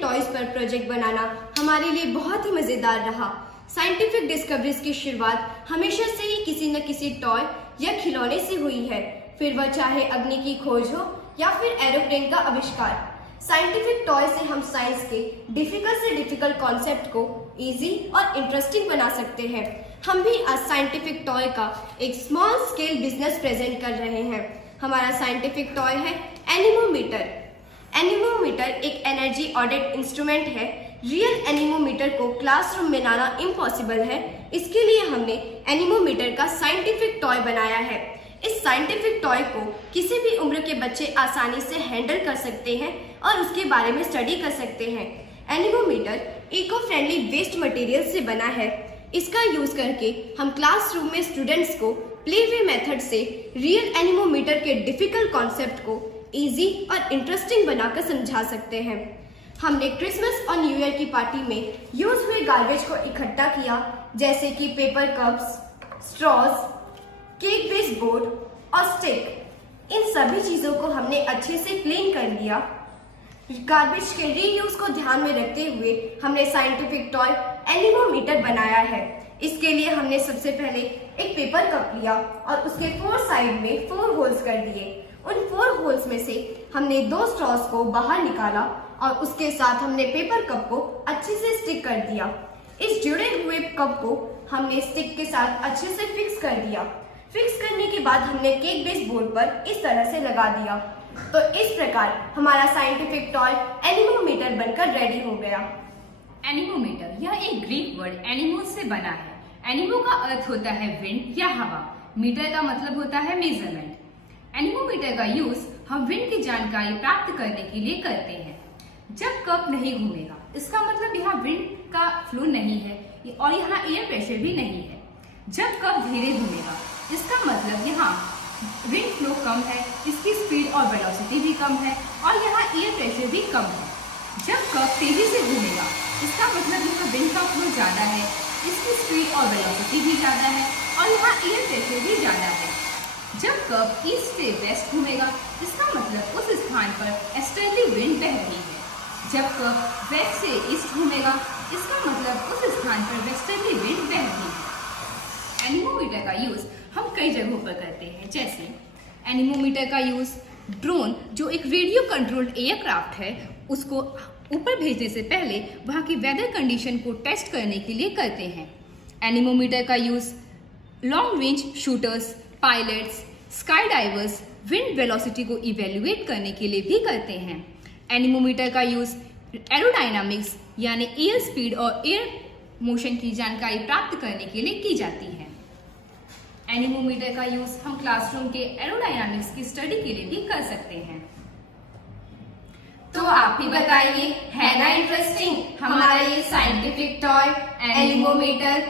Toys पर project बनाना हमारे लिए बहुत ही मज़ेदार रहा। साइंटिफिक डिस्कवरीज की शुरुआत हमेशा से ही किसी न किसी टॉय या खिलौने से हुई है, फिर वह चाहे अग्नि की खोज हो या फिर एरोप्लेन का आविष्कार। साइंटिफिक टॉय से हम साइंस के डिफिकल्ट कॉन्सेप्ट को इजी और इंटरेस्टिंग बना सकते हैं। हम भी आज साइंटिफिक टॉय का एक स्मॉल स्केल बिजनेस प्रेजेंट कर रहे हैं। हमारा साइंटिफिक टॉय है एनीमोमीटर। एनीमोमीटर एक एनर्जी ऑडिट इंस्ट्रूमेंट है। रियल एनीमोमीटर को क्लासरूम में लाना इम्पॉसिबल है, इसके लिए हमने एनीमोमीटर का साइंटिफिक टॉय बनाया है। इस साइंटिफिक टॉय को किसी भी उम्र के बच्चे आसानी से हैंडल कर सकते हैं और उसके बारे में स्टडी कर सकते हैं। Anemometer eco friendly waste material से बना है। इसका यूज करके हम क्लासरूम में स्टूडेंट्स को प्ले वे मेथड से रियल एनीमोमीटर के डिफिकल्ट कॉन्सेप्ट को इजी और इंटरेस्टिंग बनाकर समझा सकते हैं। हमने क्रिसमस और न्यू ईयर की पार्टी में यूज हुए गार्बेज को इकट्ठा किया, जैसे कि paper cups, straws, cake based board और स्टिक। इन सभी चीजों को हमने अच्छे से क्लीन कर लिया। गार्बेज के रीयूज को ध्यान में रखते हुए हमने साइंटिफिक टॉय एनीमोमीटर बनाया है। इसके लिए हमने सबसे पहले एक पेपर कप लिया और उसके 4 साइड में 4 होल्स कर दिए। उन 4 होल्स में से हमने 2 स्ट्रॉज को बाहर निकाला और उसके साथ हमने पेपर कप को अच्छे से स्टिक कर दिया। इस जुड़े हुए कप को हमने स्टिक के साथ अच्छे से फिक्स कर दिया। फिक्स करने के बाद हमने केक बेस्ड बोर्ड पर इस तरह से लगा दिया। तो इस प्रकार हमारा साइंटिफिक टॉय एनीमोमीटर बनकर रेडी हो गया। एनीमोमीटर यह एक ग्रीक वर्ड एनिमो से बना है। एनिमो का अर्थ होता है विंड या हवा। मीटर का मतलब होता है मेजरमेंट। एनीमोमीटर का यूज हम विंड की जानकारी प्राप्त करने के लिए करते हैं। जब कप नहीं घूमेगा, इसका मतलब यहाँ विंड का फ्लो नहीं है और यहाँ एयर प्रेशर भी नहीं है। जब कप धीरे घूमेगा, इसका मतलब यहाँ विंड फ्लो कम है, इसकी स्पीड और वेलोसिटी भी कम है और यहाँ एयर प्रेशर भी कम है। जब कप तेजी से घूमेगा, इसका मतलब यहाँ विंड का फ्लो ज्यादा है, इसकी स्पीड और वेलोसिटी भी ज्यादा है और यहाँ एयर प्रेशर भी ज्यादा है। जब कप ईस्ट से वेस्ट घूमेगा, इसका मतलब उस स्थान पर ईस्टर्ली विंड बह रही है। जब कप वेस्ट से ईस्ट घूमेगा, इसका मतलब उस स्थान पर वेस्टर्ली विंड बह रही है। एनीमोमीटर का यूज हम कई जगहों पर करते हैं, जैसे एनीमोमीटर का यूज ड्रोन, जो एक रेडियो कंट्रोल्ड एयरक्राफ्ट है, उसको ऊपर भेजने से पहले वहाँ की वेदर कंडीशन को टेस्ट करने के लिए करते हैं। एनीमोमीटर का use long range shooters, pilots, sky divers wind velocity को इवेल्युएट करने के लिए भी करते हैं। एनीमोमीटर का यूज एरोडायनामिक्स यानी एयर स्पीड और एयर मोशन की जानकारी प्राप्त करने के लिए की जाती है। एनीमोमीटर का यूज हम क्लासरूम के एरोडायनामिक्स की स्टडी के लिए भी कर सकते हैं। तो आप ही बताइए, है ना इंटरेस्टिंग हमारा ये साइंटिफिक टॉय एनीमोमीटर?